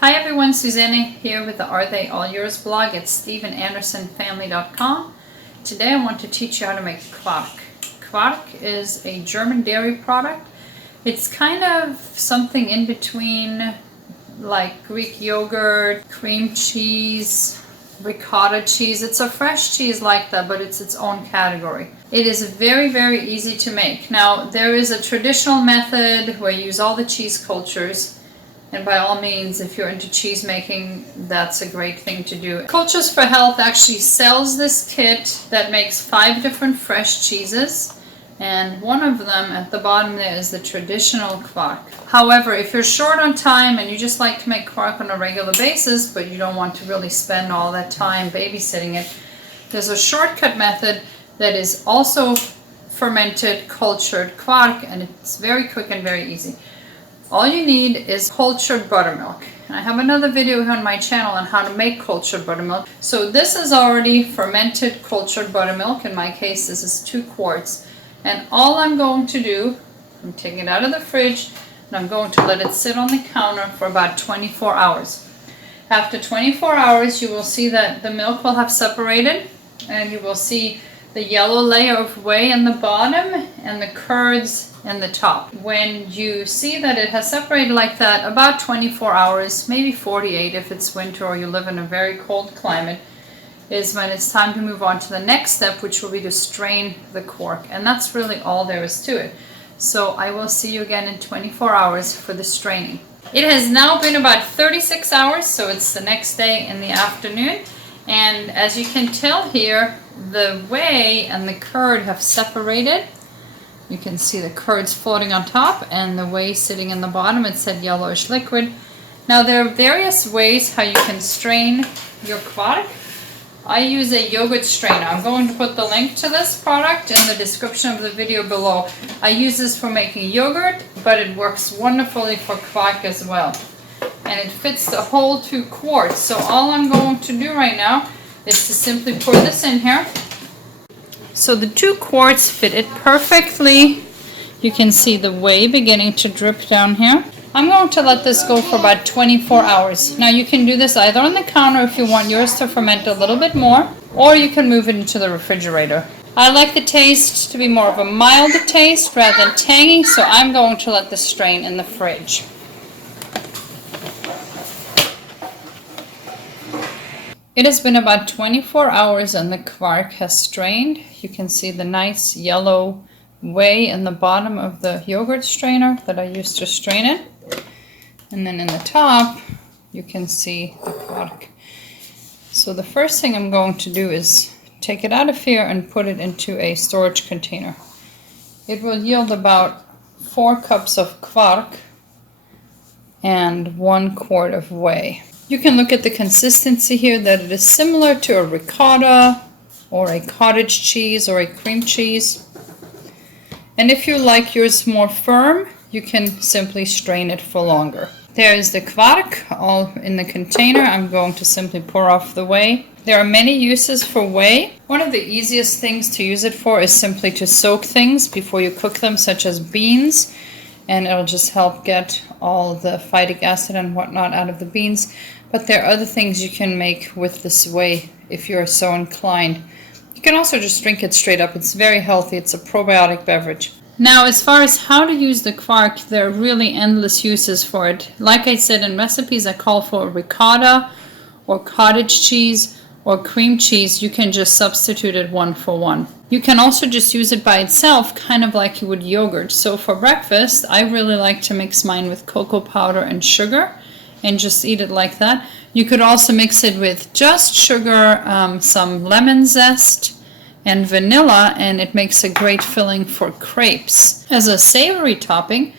Hi everyone, Susanne here with the Are They All Yours blog at StephenAndersonFamily.com. Today I want to teach you how to make quark. Quark is a German dairy product. It's kind of something in between like Greek yogurt, cream cheese, ricotta cheese. It's a fresh cheese like that, but it's its own category. It is very, very easy to make. Now, there is a traditional method where you use all the cheese cultures. And by all means, if you're into cheese making, that's a great thing to do. Cultures for Health actually sells this kit that makes 5 different fresh cheeses. And one of them at the bottom there is the traditional quark. However, if you're short on time and you just like to make quark on a regular basis, but you don't want to really spend all that time babysitting it, there's a shortcut method that is also fermented, cultured quark, and it's very quick and very easy. All you need is cultured buttermilk. And I have another video on my channel on how to make cultured buttermilk. So this is already fermented cultured buttermilk. In my case, this is 2 quarts. And all I'm going to do, I'm taking it out of the fridge, and I'm going to let it sit on the counter for about 24 hours. After 24 hours, you will see that the milk will have separated, and you will see the yellow layer of whey in the bottom and the curds in the top. When you see that it has separated like that, about 24 hours, maybe 48 if it's winter or you live in a very cold climate, is when it's time to move on to the next step, which will be to strain the quark. And that's really all there is to it. So I will see you again in 24 hours for the straining. It has now been about 36 hours, so it's the next day in the afternoon. And as you can tell here, the whey and the curd have separated. You can see the curds floating on top and the whey sitting in the bottom. It's that yellowish liquid. Now there are various ways how you can strain your quark. I use a yogurt strainer. I'm going to put the link to this product in the description of the video below. I use this for making yogurt, but it works wonderfully for quark as well. And it fits the whole 2 quarts. So all I'm going to do right now is to simply pour this in here. So the 2 quarts fit it perfectly. You can see the whey beginning to drip down here. I'm going to let this go for about 24 hours. Now you can do this either on the counter if you want yours to ferment a little bit more, or you can move it into the refrigerator. I like the taste to be more of a mild taste rather than tangy, so I'm going to let this strain in the fridge. It has been about 24 hours and the quark has strained. You can see the nice yellow whey in the bottom of the yogurt strainer that I used to strain it. And then in the top, you can see the quark. So the first thing I'm going to do is take it out of here and put it into a storage container. It will yield about 4 cups of quark and 1 quart of whey. You can look at the consistency here that it is similar to a ricotta or a cottage cheese or a cream cheese. And if you like yours more firm, you can simply strain it for longer. There is the quark all in the container. I'm going to simply pour off the whey. There are many uses for whey. One of the easiest things to use it for is simply to soak things before you cook them, such as beans. And it'll just help get all the phytic acid and whatnot out of the beans. But there are other things you can make with this whey if you're so inclined. You can also just drink it straight up. It's very healthy. It's a probiotic beverage. Now, as far as how to use the quark, there are really endless uses for it. Like I said, in recipes I call for ricotta or cottage cheese or cream cheese. You can just substitute it 1 for 1. You can also just use it by itself, kind of like you would yogurt. So for breakfast, I really like to mix mine with cocoa powder and sugar and just eat it like that. You could also mix it with just sugar, some lemon zest, and vanilla, and it makes a great filling for crepes. As a savory topping,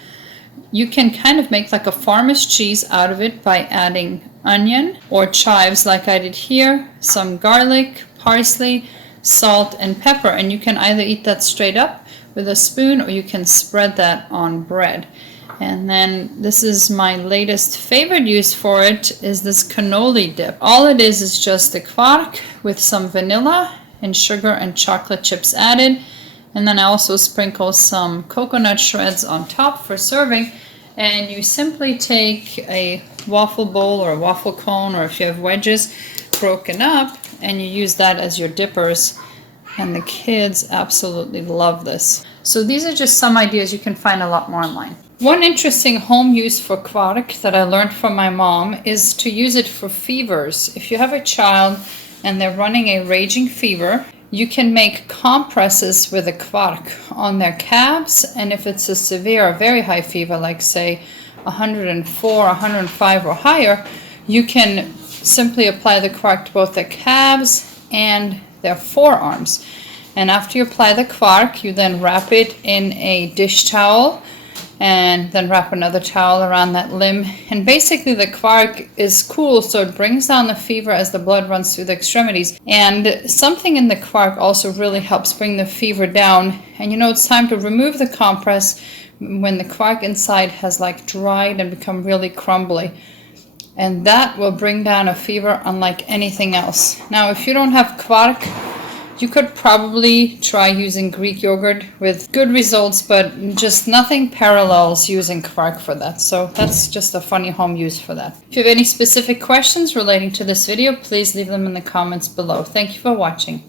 you can kind of make like a farmer's cheese out of it by adding onion or chives like I did here, some garlic, parsley, salt, and pepper. And you can either eat that straight up with a spoon or you can spread that on bread. And then this is my latest favorite use for it, is this cannoli dip. All it is just the quark with some vanilla and sugar and chocolate chips added. And then I also sprinkle some coconut shreds on top for serving. And you simply take a waffle bowl or a waffle cone, or if you have wedges broken up, and you use that as your dippers. And the kids absolutely love this. So these are just some ideas. You can find a lot more online. One interesting home use for quark that I learned from my mom is to use it for fevers. If you have a child and they're running a raging fever, you can make compresses with a quark on their calves. And if it's a severe or very high fever, like say 104, 105 or higher, you can simply apply the quark to both their calves and their forearms. And after you apply the quark, you then wrap it in a dish towel and then wrap another towel around that limb. And basically the quark is cool, so it brings down the fever as the blood runs through the extremities. And something in the quark also really helps bring the fever down. And you know, it's time to remove the compress when the quark inside has like dried and become really crumbly. And that will bring down a fever unlike anything else. Now, if you don't have quark, you could probably try using Greek yogurt with good results, but just nothing parallels using quark for that. So that's just a funny home use for that. If you have any specific questions relating to this video, please leave them in the comments below. Thank you for watching.